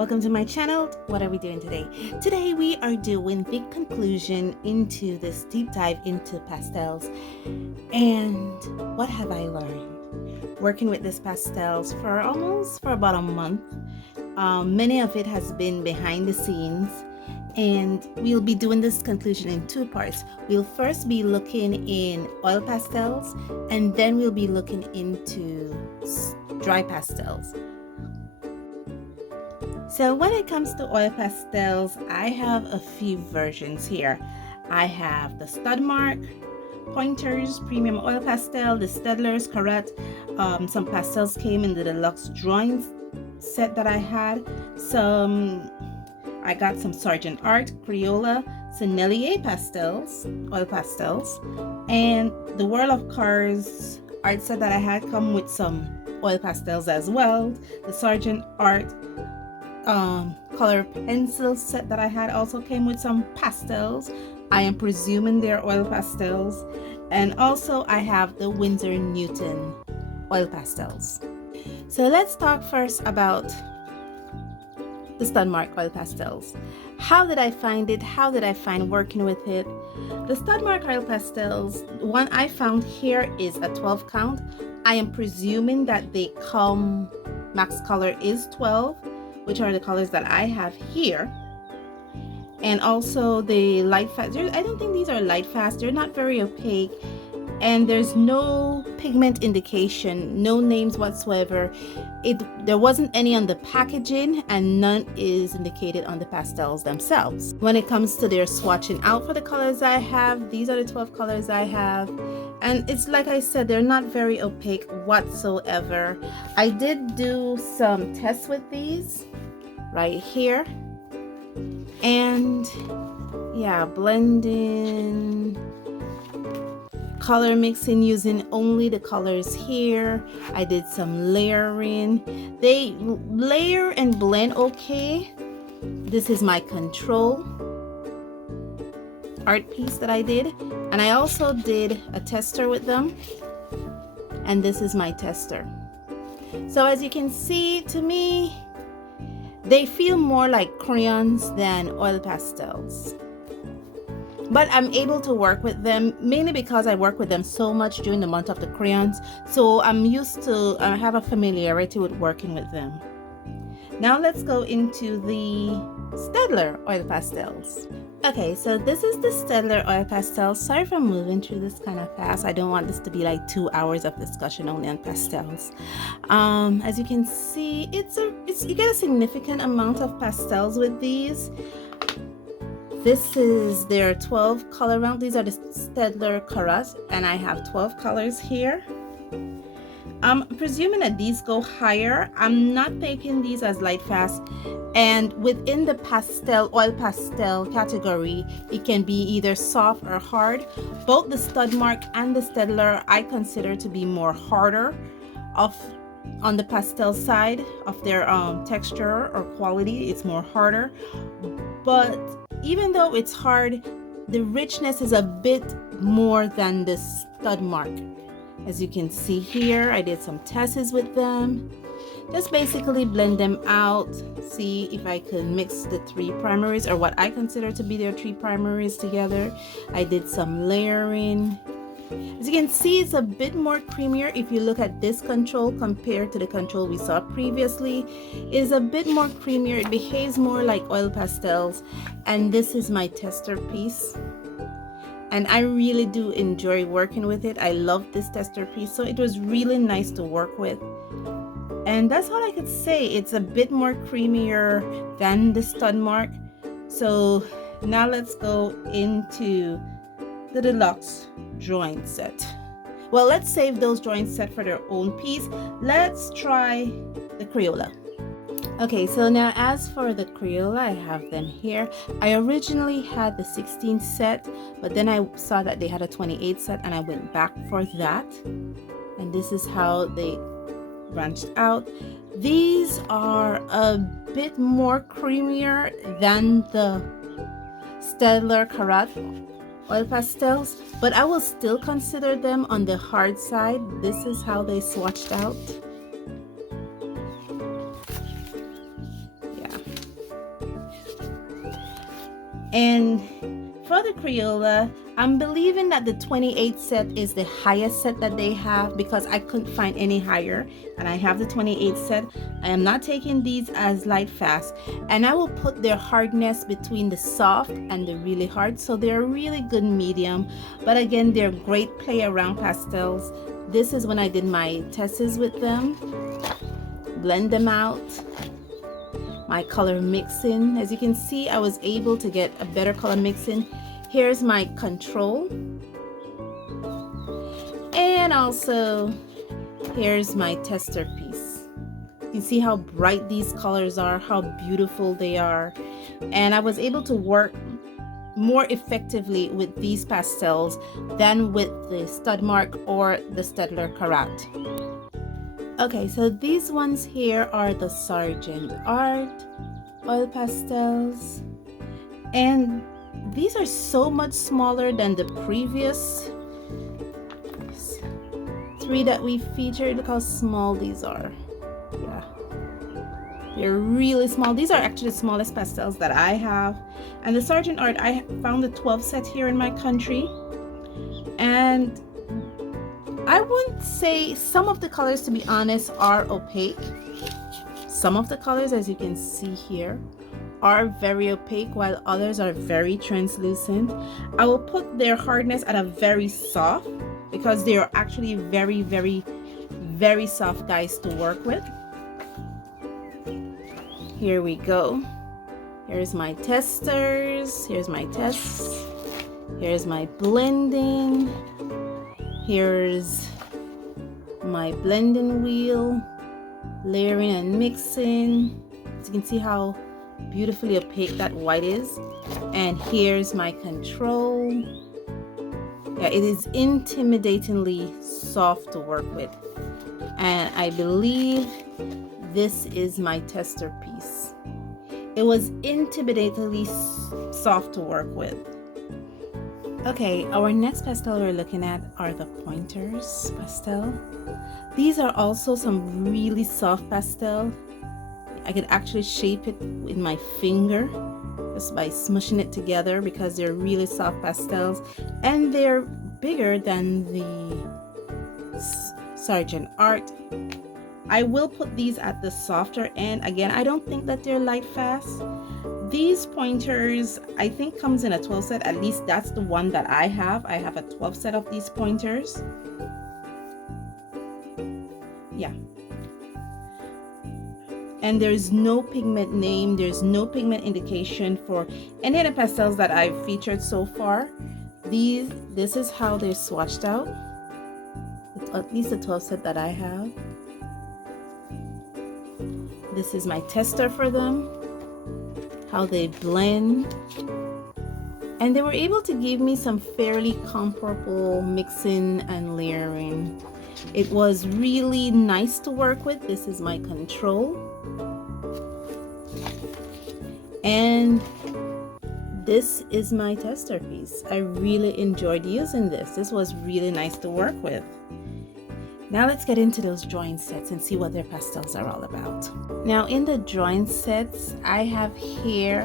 welcome to my channel. What are we doing today? Today we are doing the conclusion into this deep dive into pastels. And what have I learned? Working with this pastels for about a month. Many of it has been behind the scenes, and we'll be doing this conclusion in two parts. We'll first be looking in oil pastels, and then we'll be looking into dry pastels. So when it comes to oil pastels, I have a few versions here. I have the Stud Mark, Pointers, Premium Oil Pastel, the Staedtler's, Carat. Some pastels came in the deluxe drawing set that I had. I got some Sargent Art, Crayola, Sennelier pastels, oil pastels, and the World of Cars art set that I had come with some oil pastels as well. The Sargent Art color pencil set that I had also came with some pastels. I am presuming they're oil pastels. And also I have the Winsor Newton oil pastels. So let's talk first about the Stud Mark oil pastels. How did I find it? How did I find working with it? The Stud Mark oil pastels, one I found here is a 12 count. I am presuming that they come, max color is 12, which are the colors that I have here. And also the light fast. I don't think these are light fast. They're not very opaque. And there's no pigment indication, no names whatsoever. There wasn't any on the packaging, and none is indicated on the pastels themselves. When it comes to their swatching out for the colors I have, these are the 12 colors I have. And it's like I said, they're not very opaque whatsoever. I did do some tests with these right here. And yeah, blending, color mixing using only the colors here. I did some layering. They layer and blend okay. This is my control art piece that I did, and I also did a tester with them, and this is my tester. So as you can see, to me they feel more like crayons than oil pastels. But I'm able to work with them mainly because I work with them so much during the month of the crayons. So I have a familiarity with working with them. Now let's go into the Staedtler oil pastels. Okay, so this is the Staedtler oil pastel. Sorry for moving through this kind of fast. I don't want this to be like 2 hours of discussion only on pastels. As you can see, you get a significant amount of pastels with these. This is their 12 color round. These are the Staedtler Carat, and I have 12 colors here. I'm presuming that these go higher. I'm not taking these as light fast, and within the oil pastel category, it can be either soft or hard. Both the Stud Mark and the Staedtler I consider to be more harder on the pastel side of their texture or quality. It's more harder, but even though it's hard, the richness is a bit more than the Stud Mark. As you can see here, I did some tests with them. Just basically blend them out, see if I can mix the three primaries, or what I consider to be their three primaries, together. I did some layering. As you can see, it's a bit more creamier. If you look at this control compared to the control we saw previously, it is a bit more creamier. It behaves more like oil pastels. And this is my tester piece, and I really do enjoy working with it. I love this tester piece, so it was really nice to work with. And that's all I could say. It's a bit more creamier than the Stud Mark. So now let's go into the deluxe drawing set. Well, let's save those drawing set for their own piece. Let's try the Crayola. Okay, so now as for the Crayola, I have them here. I originally had the 16 set, but then I saw that they had a 28 set, and I went back for that. And this is how they branched out. These are a bit more creamier than the Staedtler Carat oil pastels, but I will still consider them on the hard side. This is how they swatched out. Yeah. And for the Crayola, I'm believing that the 28 set is the highest set that they have because I couldn't find any higher, and I have the 28 set. I am not taking these as light fast, and I will put their hardness between the soft and the really hard, so they're a really good medium. But again, they're great play around pastels. This is when I did my tests with them. Blend them out. My color mixing, as you can see, I was able to get a better color mixing. Here's my control, and also here's my tester piece. You can see how bright these colors are, how beautiful they are, and I was able to work more effectively with these pastels than with the Stud Mark or the Staedtler Karat. Okay, so these ones here are the Sargent Art oil pastels, and these are so much smaller than the previous 3 that we featured. Look how small these are. Yeah, they're really small. These are actually the smallest pastels that I have. And the Sargent Art, I found the 12 set here in my country, and I wouldn't say, some of the colors, to be honest, are opaque. Some of the colors, as you can see here, are very opaque, while others are very translucent. I will put their hardness at a very soft because they are actually very, very, very soft guys to work with. Here we go. Here's my testers. Here's my tests. Here's my blending. Here's my blending wheel, layering and mixing. As you can see how beautifully opaque that white is. And here's my control. Yeah, it is intimidatingly soft to work with. And I believe this is my tester piece. It was intimidatingly soft to work with. Okay, our next pastel we're looking at are the Pointers pastel. These are also some really soft pastel. I could actually shape it with my finger just by smushing it together because they're really soft pastels, and they're bigger than the Sargent Art. I will put these at the softer end. Again, I don't think that they're light fast. These Pointers, I think, comes in a 12 set. At least that's the one that I have. I have a 12 set of these Pointers. Yeah. And there's no pigment name. There's no pigment indication for any of the pastels that I've featured so far. This is how they're swatched out. At least the 12 set that I have. This is my tester for them, how they blend, and they were able to give me some fairly comparable mixing and layering. It was really nice to work with. This is my control, and this is my tester piece. I really enjoyed using this. This was really nice to work with. Now let's get into those drawing sets and see what their pastels are all about. Now in the drawing sets, I have here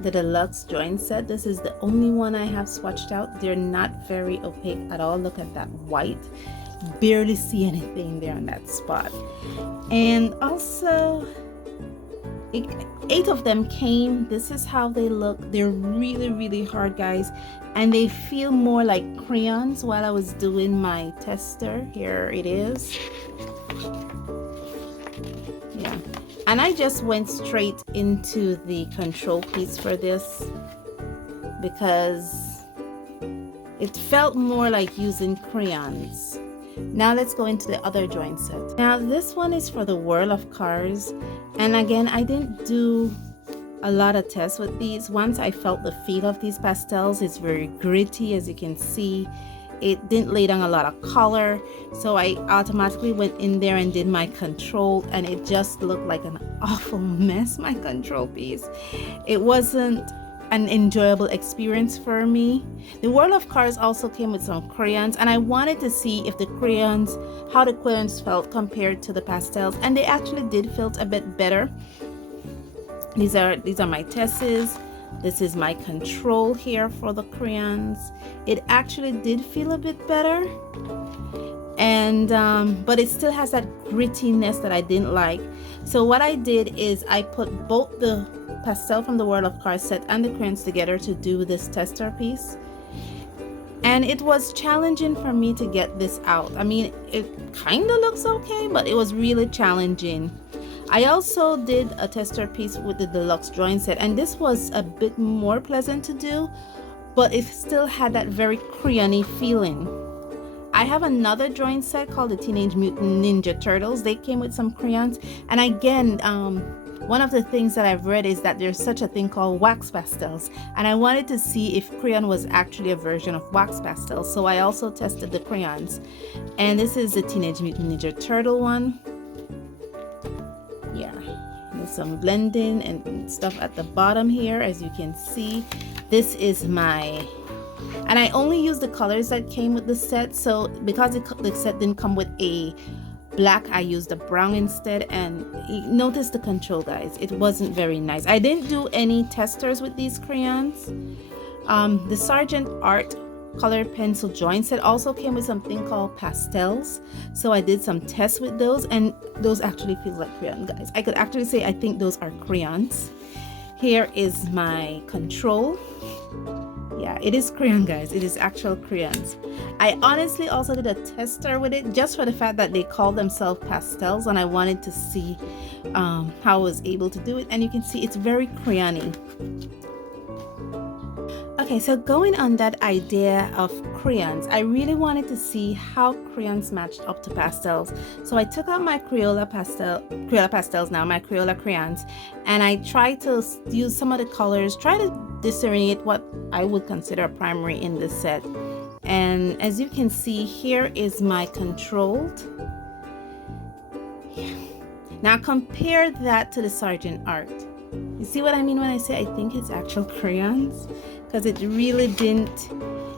the deluxe drawing set. This is the only one I have swatched out. They're not very opaque at all. Look at that white. Barely see anything there on that spot. And also, 8 of them came. This is how they look. They're really, really hard, guys, and they feel more like crayons. While I was doing my tester, here it is. Yeah, and I just went straight into the control piece for this because it felt more like using crayons. Now let's go into the other drawing set. Now this one is for the World of Cars, and again, I didn't do a lot of tests with these. Once I felt the feel of these pastels, it's very gritty, as you can see. It didn't lay down a lot of color, so I automatically went in there and did my control, and it just looked like an awful mess, my control piece. It wasn't an enjoyable experience for me. The World of Cars also came with some crayons, and I wanted to see if the crayons, how the crayons felt compared to the pastels, and they actually did feel a bit better. These are my tests. This is my control here for the crayons. It actually did feel a bit better, and but it still has that grittiness that I didn't like. So what I did is I put both the pastel from the World of Cards set and the crayons together to do this tester piece, and it was challenging for me to get this out. I mean, it kind of looks okay, but it was really challenging. I also did a tester piece with the deluxe drawing set, and this was a bit more pleasant to do, but it still had that very crayony feeling. I have another drawing set called the Teenage Mutant Ninja Turtles. They came with some crayons, and again, one of the things that I've read is that there's such a thing called wax pastels, and I wanted to see if crayon was actually a version of wax pastels, so I also tested the crayons. And this is the Teenage Mutant Ninja Turtle one. Yeah, there's some blending and stuff at the bottom here, as you can see. This is my, and I only used the colors that came with the set, so because the set didn't come with a black, I used a brown instead. And notice the control, guys, it wasn't very nice. I didn't do any testers with these crayons. The Sargent Art color pencil drawing set also came with something called Pastels, so I did some tests with those, and those actually feel like crayon, guys. I could actually say I think those are crayons. Here is my control. Yeah, it is crayon, guys. It is actual crayons. I honestly also did a tester with it just for the fact that they call themselves pastels, and I wanted to see how I was able to do it. And you can see it's very crayony. Okay, so going on that idea of crayons, I really wanted to see how crayons matched up to pastels. So I took out my Crayola pastels now, my Crayola crayons, and I tried to use some of the colors, try to discern what I would consider a primary in this set. And as you can see, here is my controlled. Yeah. Now compare that to the Sargent Art. You see what I mean when I say I think it's actual crayons? Because it really didn't.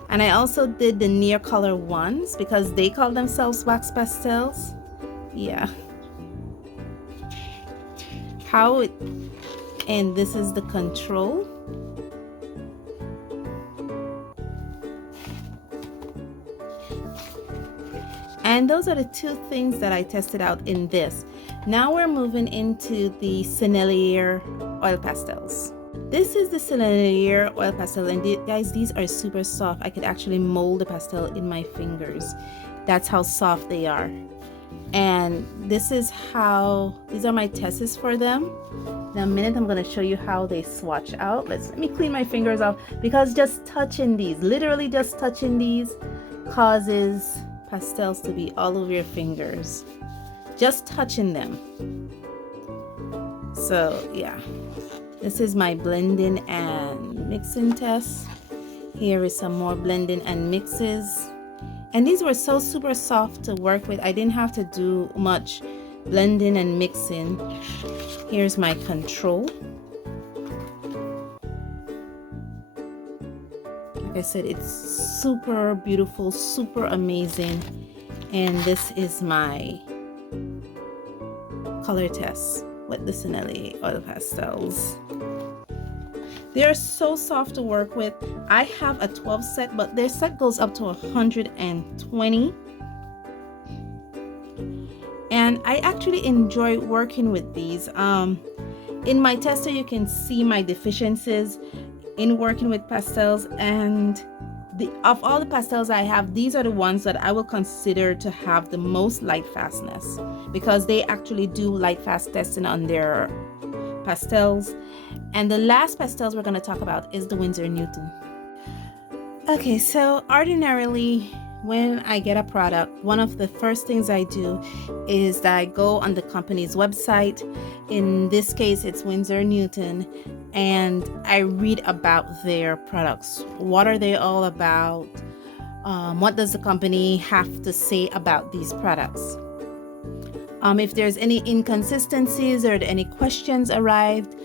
And I also did the near color ones because they call themselves wax pastels. Yeah. How it, and this is the control. And those are the two things that I tested out in this. Now we're moving into the Sennelier oil pastels. This is the Sennelier oil pastel, and guys, these are super soft. I could actually mold the pastel in my fingers. That's how soft they are. And this is how, these are my tests for them. In a minute, I'm going to show you how they swatch out. Let me clean my fingers off, because just touching these, literally just touching these, causes pastels to be all over your fingers. Just touching them. So yeah. This is my blending and mixing test. Here is some more blending and mixes. And these were so super soft to work with. I didn't have to do much blending and mixing. Here's my control. Like I said, it's super beautiful, super amazing. And this is my color test with the Sennelier oil pastels. They're so soft to work with. I have a 12 set, but their set goes up to 120. And I actually enjoy working with these. In my tester, you can see my deficiencies in working with pastels, and of all the pastels I have, these are the ones that I will consider to have the most light fastness, because they actually do light fast testing on their pastels. And the last pastels we're going to talk about is the Winsor Newton. Okay, so ordinarily when I get a product, one of the first things I do is that I go on the company's website. In this case, it's Winsor Newton, and I read about their products. What are they all about? What does the company have to say about these products? If there's any inconsistencies or any questions arrived,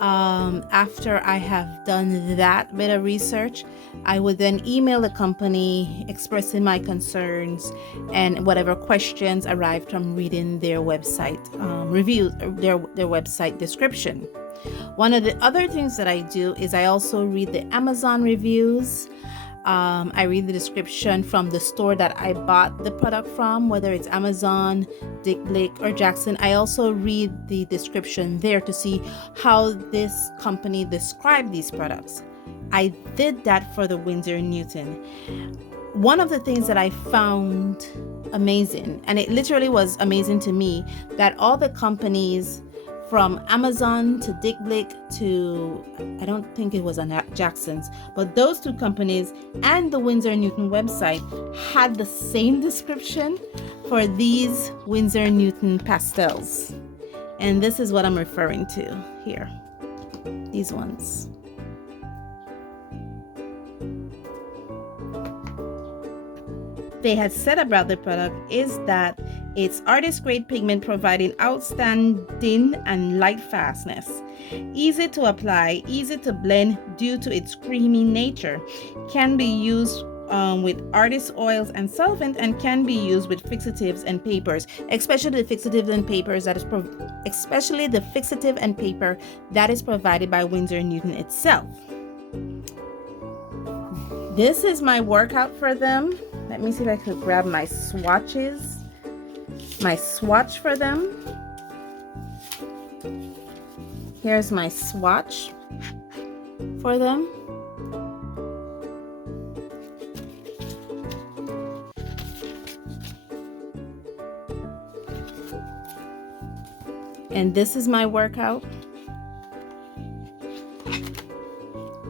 after I have done that bit of research, I would then email the company expressing my concerns and whatever questions arrived from reading their website review, their website description. One of the other things that I do is I also read the Amazon reviews. I read the description from the store that I bought the product from, whether it's Amazon, Dick Blick, or Jackson. I also read the description there to see how this company described these products. I did that for the Winsor & Newton. One of the things that I found amazing, and it literally was amazing to me, that all the companies from Amazon to Dick Blick to, I don't think it was on Jackson's, but those two companies and the Winsor & Newton website had the same description for these Winsor & Newton pastels. And this is what I'm referring to here, these ones. They had said about the product is that it's artist grade pigment providing outstanding and light fastness, easy to apply, easy to blend due to its creamy nature, can be used with artist oils and solvent, and can be used with fixatives and papers, especially the fixatives and papers that is especially the fixative and paper that is provided by Winsor & Newton itself. This is my workout for them. Let me see if I could grab my swatches. My swatch for them. Here's my swatch for them. And this is my workout.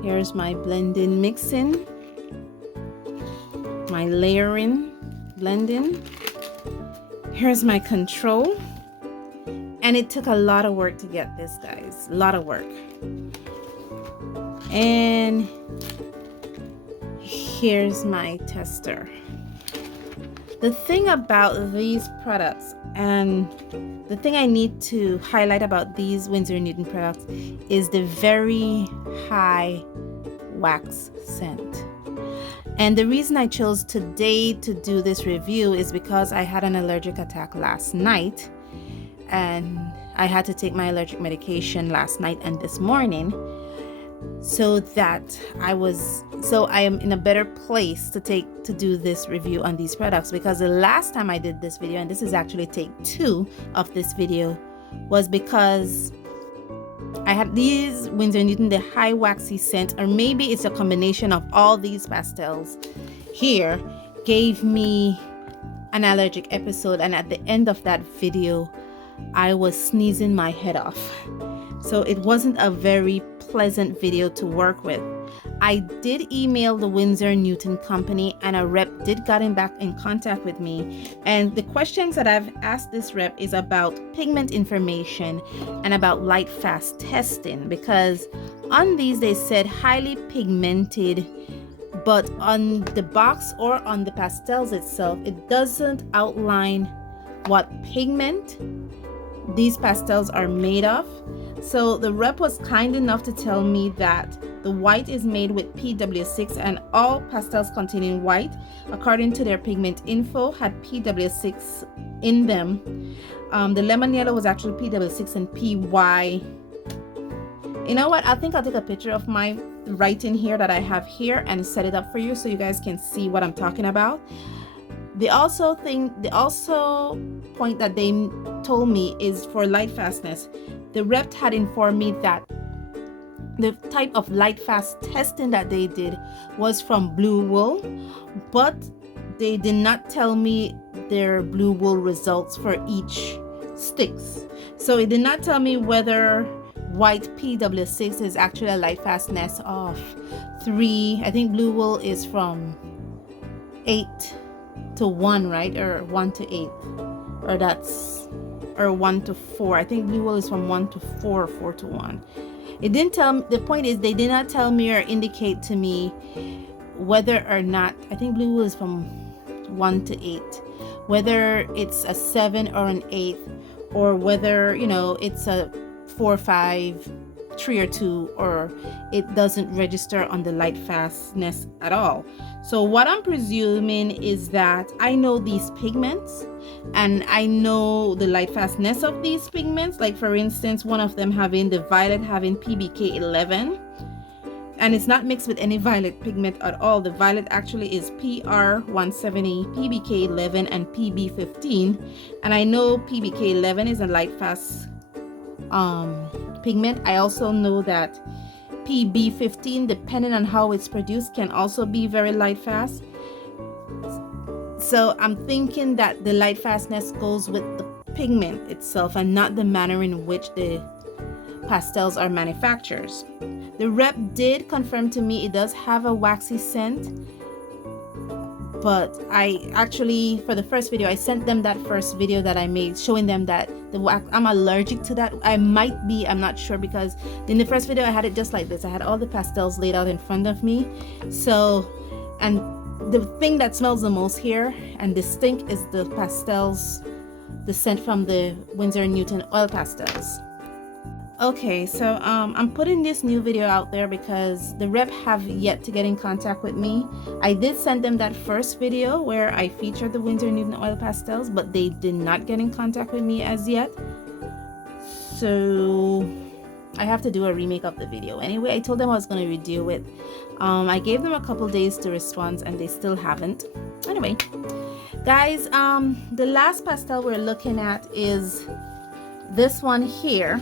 Here's my blending, mixing, my layering, blending. Here's my control. And it took a lot of work to get this, guys. A lot of work. And here's my tester. The thing about these products, and the thing I need to highlight about these Winsor & Newton products, is the very high wax scent. And the reason I chose today to do this review is because I had an allergic attack last night, and I had to take my allergic medication last night and this morning, so that I am in a better place to do this review on these products, because the last time I did this video, and this is actually take 2 of this video, was because I had these Winsor & Newton, the high waxy scent, or maybe it's a combination of all these pastels here, gave me an allergic episode, and at the end of that video I was sneezing my head off. So it wasn't a very pleasant video to work with. I did email the Winsor & Newton company, and a rep did get back in contact with me, and the questions that I've asked this rep is about pigment information and about light fast testing, because on these they said highly pigmented, but on the box or on the pastels itself it doesn't outline what pigment these pastels are made of. So the rep was kind enough to tell me that the white is made with PW6, and all pastels containing white, according to their pigment info, had PW6 in them. The lemon yellow was actually PW6 and PY. You know what? I think I'll take a picture of my writing here that I have here and set it up for you so you guys can see what I'm talking about. The also point that they told me is for light fastness. The rep had informed me that the type of light fast testing that they did was from blue wool, but they did not tell me their blue wool results for each sticks. So it did not tell me whether white PW6 is actually a light fastness of 3. I think blue wool is from 8 to 1, right? Or 1 to 8, or 1 to 4. I think blue wool is from 1 to 4 or 4 to 1. It didn't tell me, the point is they did not tell me or indicate to me whether or not, I think blue wool is from 1 to 8, whether it's a 7 or an 8, or whether, it's a 4, 5, 3 or 2, or it doesn't register on the light fastness at all. So what I'm presuming is that I know these pigments and I know the light fastness of these pigments. Like for instance, one of them having the violet having PBK 11, and it's not mixed with any violet pigment at all. The violet actually is PR 170, PBK 11, and PB 15. And I know PBK 11 is a light fast pigment. I also know that PB 15, depending on how it's produced, can also be very light fast. So I'm thinking that the light fastness goes with the pigment itself and not the manner in which the pastels are manufactured. The rep did confirm to me it does have a waxy scent, but I actually, for the first video, I sent them that first video that I made showing them that the wax, I'm allergic to that. I might be, I'm not sure, because in the first video I had it just like this. I had all the pastels laid out in front of me. So, and the thing that smells the most here and distinct is the pastels, the scent from the Winsor & Newton oil pastels. Okay, so I'm putting this new video out there because the rep have yet to get in contact with me. I did send them that first video where I featured the Winsor & Newton oil pastels, but they did not get in contact with me as yet. So I have to do a remake of the video. Anyway, I told them I was going to redo it. I gave them a couple days to respond and they still haven't. Anyway, guys, the last pastel we're looking at is this one here.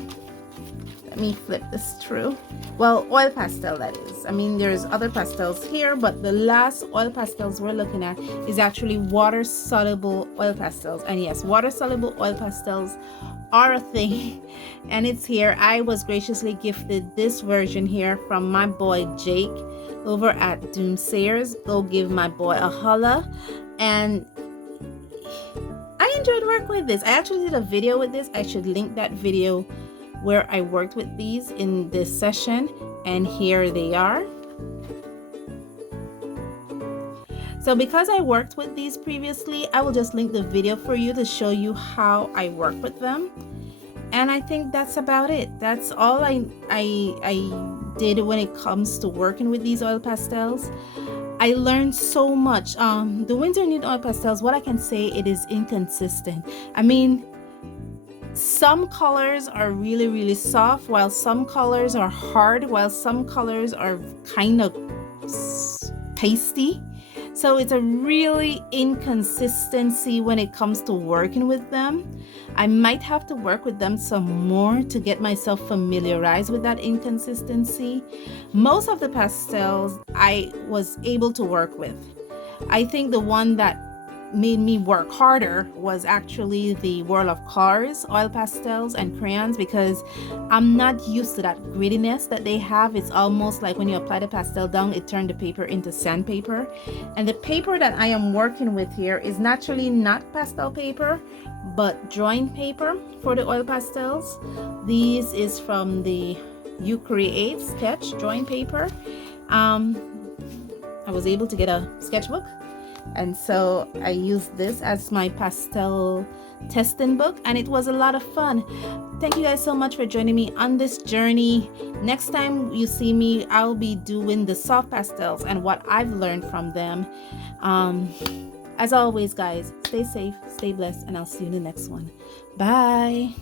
Let me flip this through. Well, oil pastel, that is. I mean, there's other pastels here, but the last oil pastels we're looking at is actually water soluble oil pastels. And yes, water soluble oil pastels are a thing, and it's here. I was graciously gifted this version here from my boy Jake over at Doomsayers. Go give my boy a holla. And I enjoyed working with this. I actually did a video with this. I should link that video where I worked with these in this session, and here they are. So because I worked with these previously, I will just link the video for you to show you how I work with them. And I think that's about it. That's all I did when it comes to working with these oil pastels. I learned so much. The Winsor & Newton oil pastels, what I can say, it is inconsistent. I mean, some colors are really, really soft, while some colors are hard, while some colors are kind of pasty. So it's a really inconsistency when it comes to working with them. I might have to work with them some more to get myself familiarized with that inconsistency. Most of the pastels I was able to work with. I think the one that made me work harder was actually the World of Colors oil pastels and crayons, because I'm not used to that grittiness that they have. It's almost like when you apply the pastel down, it turned the paper into sandpaper. And the paper that I am working with here is naturally not pastel paper, but drawing paper for the oil pastels. This is from the You Create sketch drawing paper. I was able to get a sketchbook, and so I used this as my pastel testing book, and it was a lot of fun. Thank you guys so much for joining me on this journey. Next time you see me, I'll be doing the soft pastels and what I've learned from them. As always, guys, stay safe, stay blessed, and I'll see you in the next one. Bye.